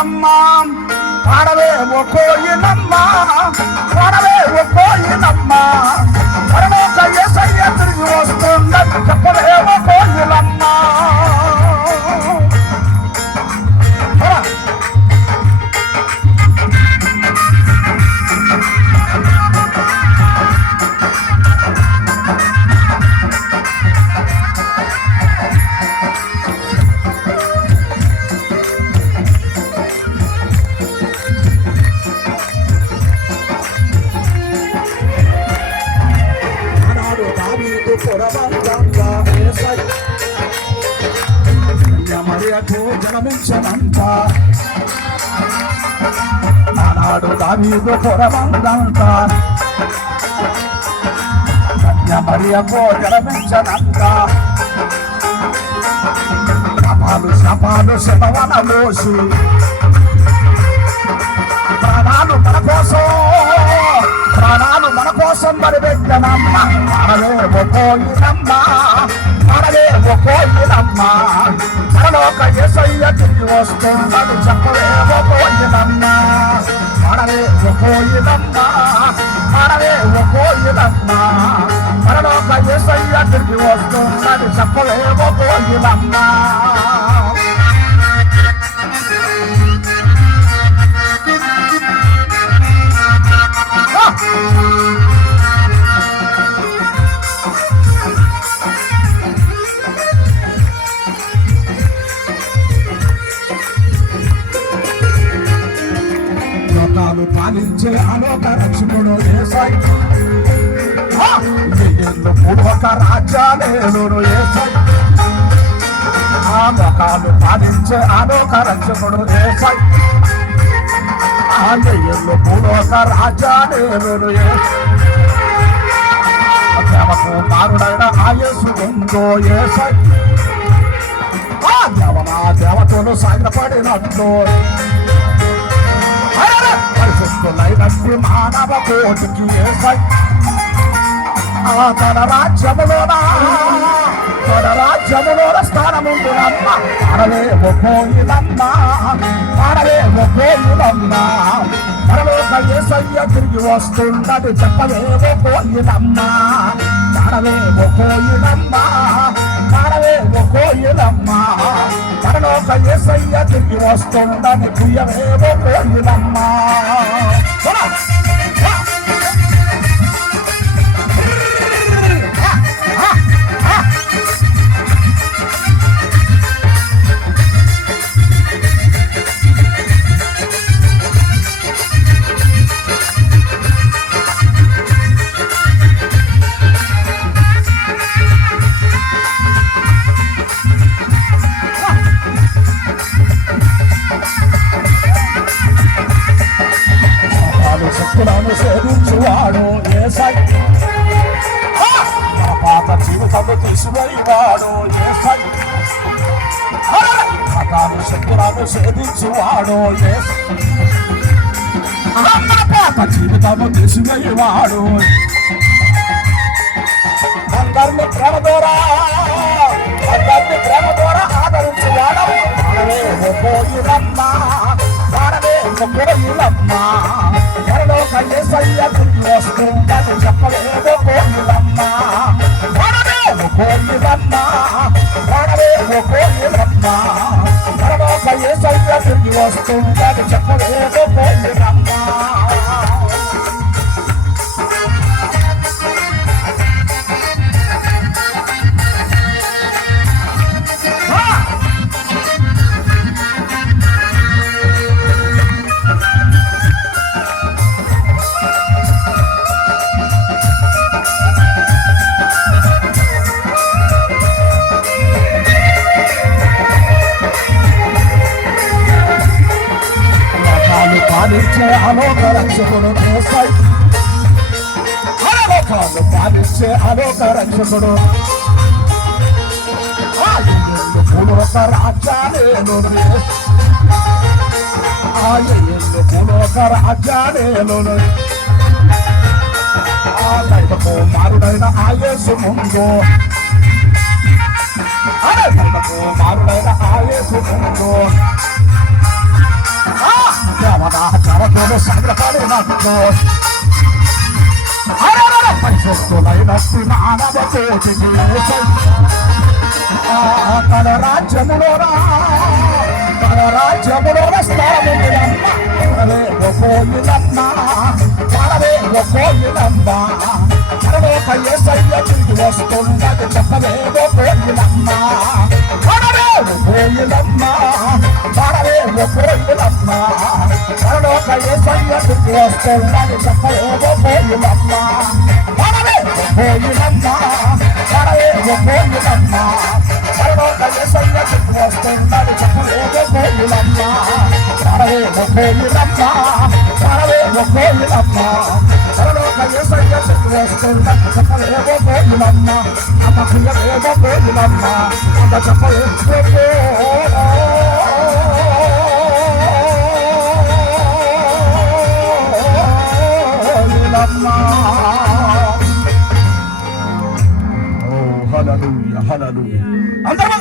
కోయిలమ్మా పాడవేమో కోయిలమ్మా పాడవేమో కోయిలమ్మా పరలోక యేసయ్య తిరిగి వస్తుందని చెప్పవేమో కోయిలమ్మా. మరియకు జన్మించనంత ఆనాడు దావీదు పొరమందంత మరియకు జన్మించనంత శపాలు శపవన మోసి ప్రాణాలు మన కోసం మరి పెట్టనమ్మ మనలేమో కోయిలమ్మ మనలేమో కోయిలమ్మ పరలోక యేసయ్య తిరిగి వస్తుందని చెప్పలేమో కోయిలమ్మ మనలేమో కోయిలమ్మ మనలేమో కోయిలమ్మ పరలోక యేసయ్య తిరిగి వస్తుందని చెప్పలేమో కోయిలమ్మ. లోకాలు పాలించే అలోక రక్షకుడు యేసయ్య పూర్వక రాజ్యాలేలును యేసయ్య లోకాలు పాలించే అలోక రక్షకుడు యేసయ్య పూర్వక రాజ్యాలేలును దేవకుమారుడైన ఆ యేసు ఉందో యేసయ్య దేవతలు సాగిపడినట్లు పరిశుద్ధులైనట్టి మానవ కోటికి యేసయ్య తన రాజ్యములోన స్థానముందునమ్మ మనలేమో కోయిలమ్మ మనలేమో కోయిలమ్మ పరలోక యేసయ్య తిరిగి వస్తుందని చెప్పలేమో కోయిలమ్మ మనలేమో కోయిలమ్మ మనలేమో కోయిలమ్మ పరలోక యేసయ్య తిరిగి వస్తుందని ప్రియమేమో కోయిలమ్మ. శక్తులను సేవించువాడు యేసయ్య పాత జీవితంలో తీసివేయవాడు యేసయ్య శక్తులను సేవించువాడు పాత జీవితంలో తీసివేయవాడు అందరిని ప్రేమ ద్వారా ఆదరించువాడు మనలేమో కోయిలమ్మ మనలేమో కోయిలమ్మ పరలోక యేసయ్య తిరిగి వస్తుందని చెప్పలేమో కోయిలమ్మ మనలేమో కోయిలమ్మ మనలేమో కోయిలమ్మ పరలోక యేసయ్య తిరిగి వస్తుందని చెప్పలేమో కోయిలమ్మ. పాలించే అలోక రక్షకుడు యేసయ్య లోకాలు పాలించే అలోక రక్షకుడు పూర్వక రాజ్యాలేలును పూర్వక రాజ్యాలేలును కుమారుడైన ఆ యేసు ముందు కుమారుడైన ఆ యేసు ముందు చరకులు సంగ్రహలినట్టు పరిశుద్ధులైనట్టు మానవ కోటికి తన రాజ్యములోనా స్థలములమ్మ మనవే ఒకోయిలమ్మ మనవే ఒకోయిలమ్మ మనలోక యేసయ్య తిరిగి వస్తున్నది చెప్పవే ఒకోయిలమ్మ మనవే ఒకోయిలమ్మ మనవే ఒకోయిలమ్మ మనలోక యేసయ్య తిరిగి వస్తున్నది చెప్పవే ఒకోయిలమ్మ మనవే ఒకోయిలమ్మ మనవే ఒకోయిలమ్మ మనలోక యేసయ్య తిరిగి వస్తున్నది చెప్పవే ఒకోయిలమ్మ మనవే ఒకోయిలమ్మ మనవే ఒకోయిలమ్మ మనలోక యేసయ్య తిరిగి వస్తున్నది చెప్పవే ఒకోయిలమ్మ అమ్మ ప్రియవే ఒకోయిలమ్మ అంత చెప్పవే హల్లెలూయా హల్లెలూయా అందరం